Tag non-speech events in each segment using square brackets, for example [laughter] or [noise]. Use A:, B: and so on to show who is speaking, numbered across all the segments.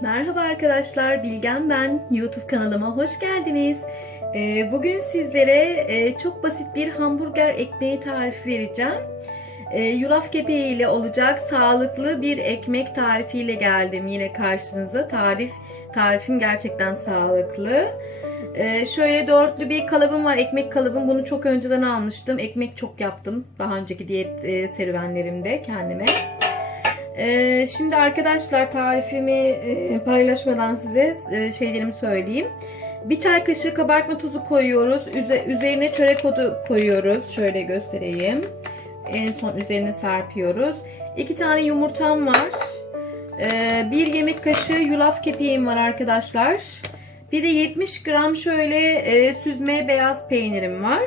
A: Merhaba arkadaşlar, Bilgen ben. YouTube kanalıma hoş geldiniz. Ee, Bugün sizlere e, çok basit bir hamburger ekmeği tarifi vereceğim. Ee, Yulaf kepeği ile olacak sağlıklı bir ekmek tarifiyle geldim yine karşınıza. Tarif tarifim gerçekten sağlıklı. Ee, Şöyle dörtlü bir kalıbım var, ekmek kalıbım. Bunu çok önceden almıştım. Ekmek çok yaptım daha önceki diyet e, serüvenlerimde kendime. Ee, şimdi arkadaşlar tarifimi e, paylaşmadan size e, şeylerimi söyleyeyim. Bir çay kaşığı kabartma tuzu koyuyoruz. Üze- üzerine çörek otu koyuyoruz. Şöyle göstereyim. En son üzerine serpiyoruz. İki tane yumurtam var. Ee, bir yemek kaşığı yulaf kepeğim var arkadaşlar. Bir de 70 gram şöyle e, süzme beyaz peynirim var.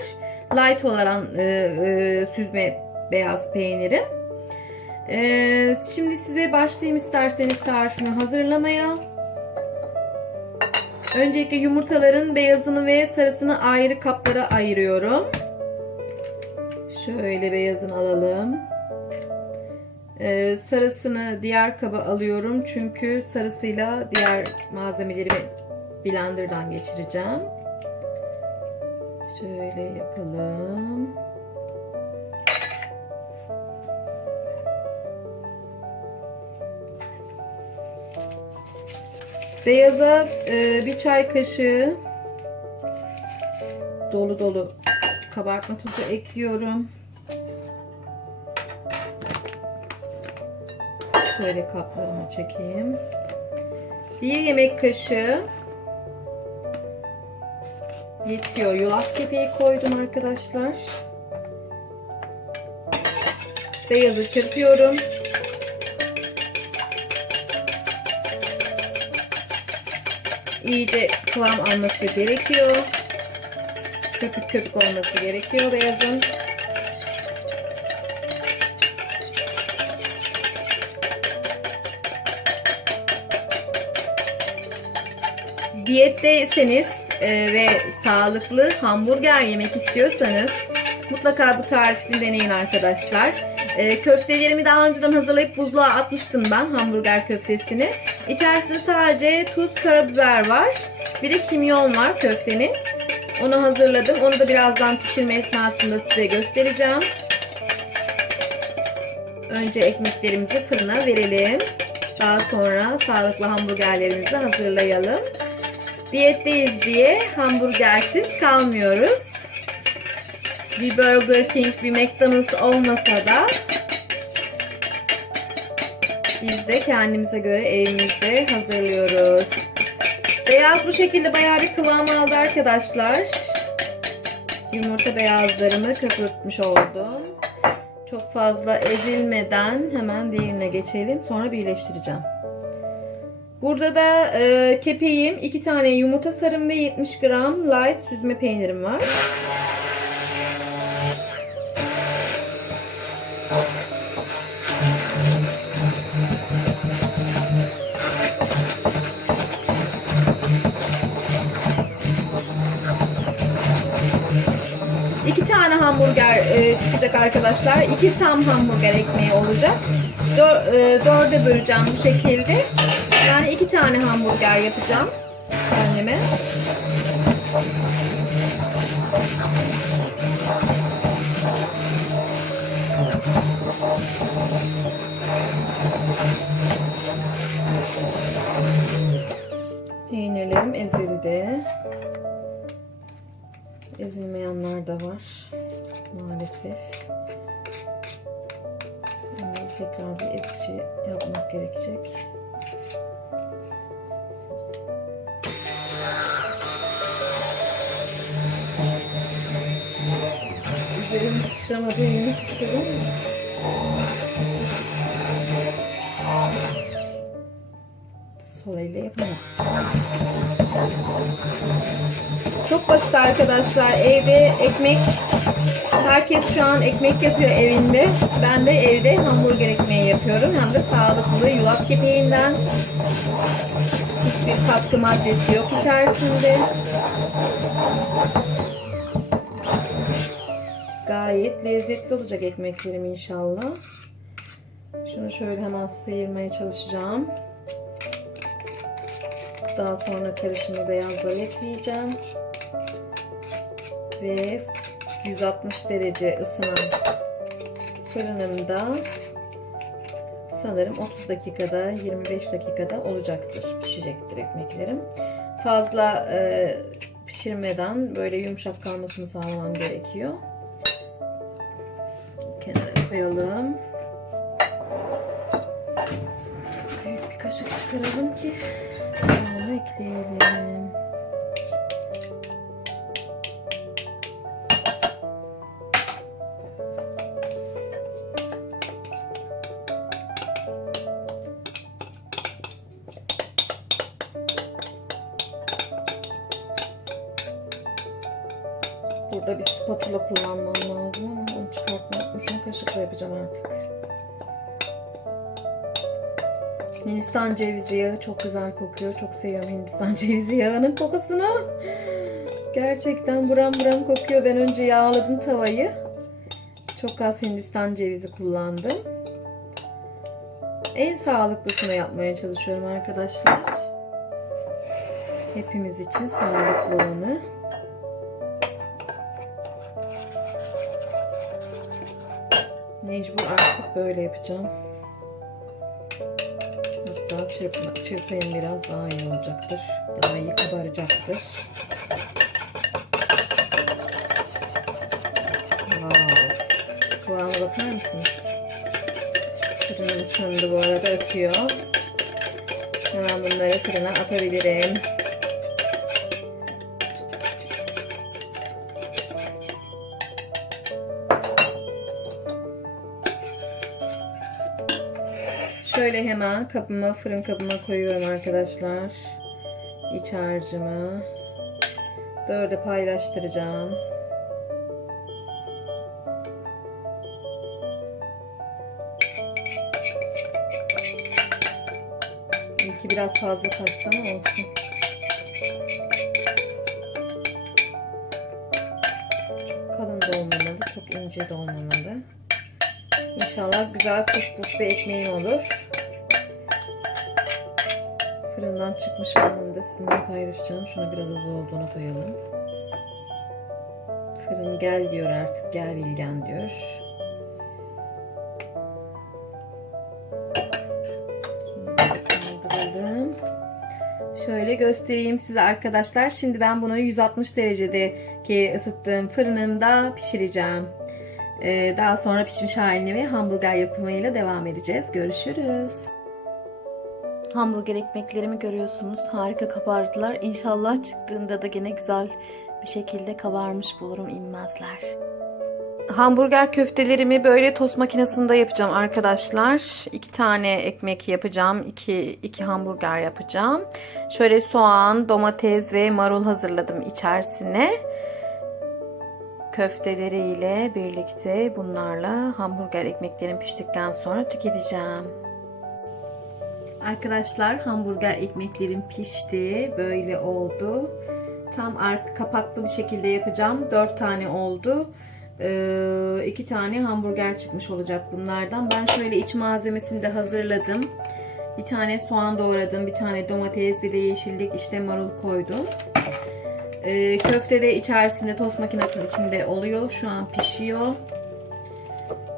A: Light olan e, e, süzme beyaz peynirim. Ee, şimdi size başlayayım isterseniz tarifimi hazırlamaya. Öncelikle yumurtaların beyazını ve sarısını ayrı kaplara ayırıyorum. Şöyle beyazını alalım. Ee, sarısını diğer kaba alıyorum çünkü sarısıyla diğer malzemelerimi blenderdan geçireceğim. Şöyle yapalım. Beyaza e, bir çay kaşığı dolu dolu kabartma tuzu ekliyorum. Şöyle kaplarıma çekeyim. Bir yemek kaşığı yetiyor. Yulaf kepeği koydum arkadaşlar. Beyazı çırpıyorum. İyice kıvam alması gerekiyor. Köpük köpük olması gerekiyor beyazın. Diyetteyseniz e, ve sağlıklı hamburger yemek istiyorsanız mutlaka bu tarifi deneyin arkadaşlar. E, köftelerimi daha önceden hazırlayıp buzluğa atmıştım ben hamburger köftesini. İçerisinde sadece tuz, karabiber var. Bir de kimyon var köftenin. Onu hazırladım. Onu da birazdan pişirme esnasında size göstereceğim. Önce ekmeklerimizi fırına verelim. Daha sonra sağlıklı hamburgerlerimizi hazırlayalım. Diyetteyiz diye hamburgersiz kalmıyoruz. Bir Burger King, bir McDonald's olmasa da biz de kendimize göre evimizde hazırlıyoruz. Beyaz bu şekilde bayağı bir kıvam aldı arkadaşlar. Yumurta beyazlarımı köpürtmüş oldum. Çok fazla ezilmeden hemen diğerine geçelim. Sonra birleştireceğim. Burada da e, kepeğim, 2 tane yumurta sarım ve 70 gram light süzme peynirim var. Tane hamburger e, çıkacak arkadaşlar. İki tam hamburger ekmeği olacak. Dör, e, dörde böleceğim bu şekilde. Yani iki tane hamburger yapacağım kendime. De var. Maalesef. Tekrar bir ekşi yapmak gerekecek. Üzerimiz sıçramadı, elini sıçradı mı? Sol elle yapalım. Çok basit arkadaşlar. Evde ekmek herkes şu an ekmek yapıyor evinde. Ben de evde hamburger ekmeği yapıyorum. Hem de sağlıklı yulaf kepeğinden. Hiçbir katkı maddesi yok içerisinde. Gayet lezzetli olacak ekmeklerim inşallah. Şunu şöyle hemen sıyırmaya çalışacağım. Daha sonra karışımı beyazları ekleyeceğim. Ve 160 derece ısınan fırınımda sanırım 30 dakikada 25 dakikada olacaktır. Pişecektir ekmeklerim. Fazla e, pişirmeden böyle yumuşak kalmasını sağlamam gerekiyor. Kenara koyalım. Büyük bir kaşık çıkaralım ki devamı ekleyelim. Burada bir spatula kullanmam lazım onu çıkartmak Şunu kaşıkla yapacağım artık. Hindistan cevizi yağı çok güzel kokuyor. Çok seviyorum Hindistan [laughs] cevizi yağının kokusunu. Gerçekten buram buram kokuyor. Ben önce yağladım tavayı. Çok az Hindistan cevizi kullandım. En sağlıklısını yapmaya çalışıyorum arkadaşlar. Hepimiz için sağlıklı olanı. Mecbur artık böyle yapacağım. Hatta çırpma, çırpayım biraz daha iyi olacaktır. Daha iyi kabaracaktır. Wow. Kıvama bakar mısınız? Fırınım ısındı bu arada ötüyor. Hemen bunları fırına atabilirim. Şöyle hemen kabıma, fırın kabıma koyuyorum arkadaşlar. İç harcımı. Dörde paylaştıracağım. İlki biraz fazla kaçtı ama olsun. Çok kalın da olmamalı, çok ince de olmamalı. İnşallah güzel puf puf bir ekmeğim olur. Fırından çıkmış da sizinle paylaşacağım. Şuna biraz az olduğunu koyalım. Fırın gel diyor artık. Gel Bilgen diyor. Şöyle göstereyim size arkadaşlar. Şimdi ben bunu 160 derecedeki ısıttığım fırınımda pişireceğim. Ee, daha sonra pişmiş halini ve hamburger yapımıyla devam edeceğiz. Görüşürüz. Hamburger ekmeklerimi görüyorsunuz. Harika kabardılar. İnşallah çıktığında da gene güzel bir şekilde kabarmış bulurum inmezler. Hamburger köftelerimi böyle tost makinesinde yapacağım arkadaşlar. İki tane ekmek yapacağım. iki, iki hamburger yapacağım. Şöyle soğan, domates ve marul hazırladım içerisine köfteleriyle birlikte bunlarla hamburger ekmeklerim piştikten sonra tüketeceğim. Arkadaşlar hamburger ekmeklerim pişti. Böyle oldu. Tam kapaklı bir şekilde yapacağım. 4 tane oldu. 2 tane hamburger çıkmış olacak bunlardan. Ben şöyle iç malzemesini de hazırladım. Bir tane soğan doğradım. Bir tane domates, bir de yeşillik işte marul koydum. Ee, köfte de içerisinde tost makinesinin içinde oluyor. Şu an pişiyor.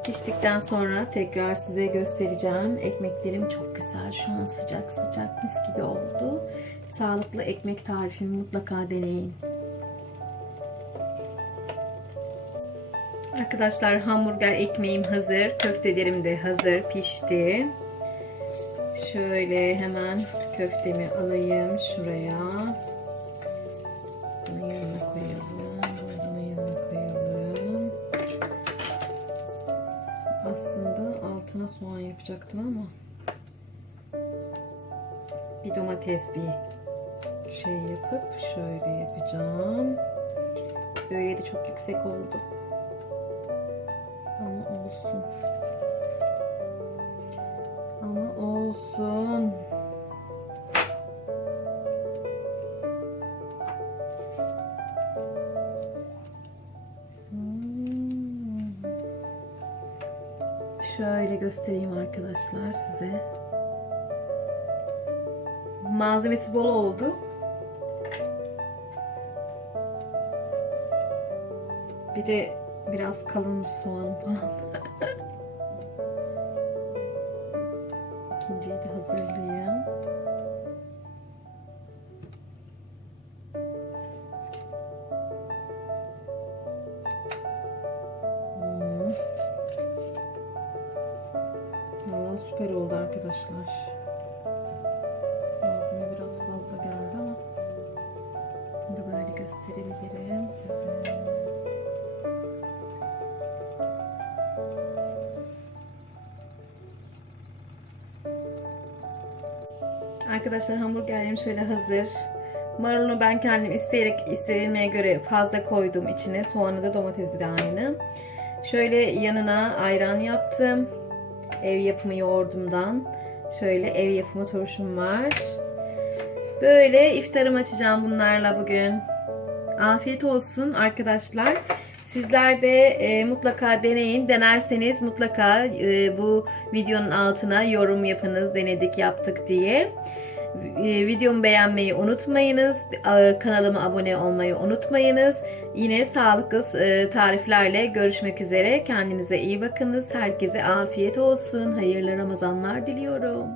A: Piştikten sonra tekrar size göstereceğim. Ekmeklerim çok güzel. Şu an sıcak sıcak mis gibi oldu. Sağlıklı ekmek tarifimi mutlaka deneyin. Arkadaşlar hamburger ekmeğim hazır. Köftelerim de hazır. Pişti. Şöyle hemen köftemi alayım şuraya. Bunu yanına koyalım. Soğan yapacaktım ama bir domates bir şey yapıp şöyle yapacağım. Böyle de çok yüksek oldu. Ama olsun. Ama olsun. Şöyle göstereyim arkadaşlar size. malzemesi bol oldu. Bir de biraz kalınmış soğan falan. [laughs] Valla süper oldu arkadaşlar. Malzeme biraz fazla geldi ama bunu da böyle gösterebilirim size. Arkadaşlar hamburgerlerim şöyle hazır. Marulunu ben kendim isteyerek istediğime göre fazla koydum içine. Soğanı da domatesi de aynı. Şöyle yanına ayran yaptım. Ev yapımı yoğurdumdan. Şöyle ev yapımı turşum var. Böyle iftarımı açacağım bunlarla bugün. Afiyet olsun arkadaşlar. Sizler de e, mutlaka deneyin. Denerseniz mutlaka e, bu videonun altına yorum yapınız. Denedik yaptık diye. E, videomu beğenmeyi unutmayınız. E, kanalıma abone olmayı unutmayınız. Yine sağlıklı e, tariflerle görüşmek üzere. Kendinize iyi bakınız. Herkese afiyet olsun. Hayırlı Ramazanlar diliyorum.